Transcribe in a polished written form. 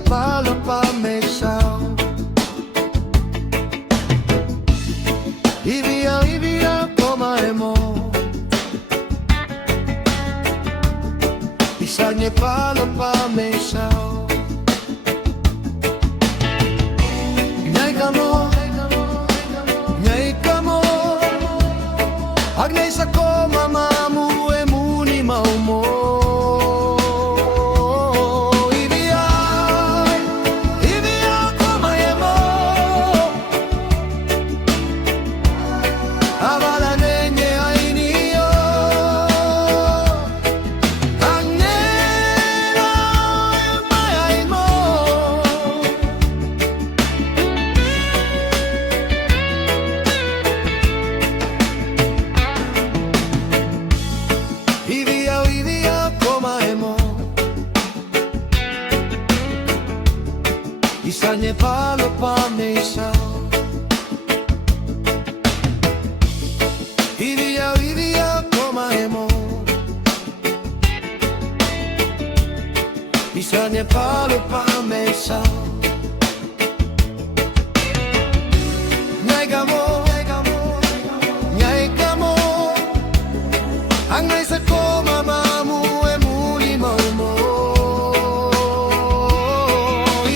nie palo pamešao. Ivia koma emo, i sad nie palo pamešao. Gnejkamo, a gnej sa koma mamu emuni maumo. I sad nie palo pamešao. Ivia koma emo, i sad nie palo pamešao. Gnejkamo, a gnej sa koma mamu emuni maumo. I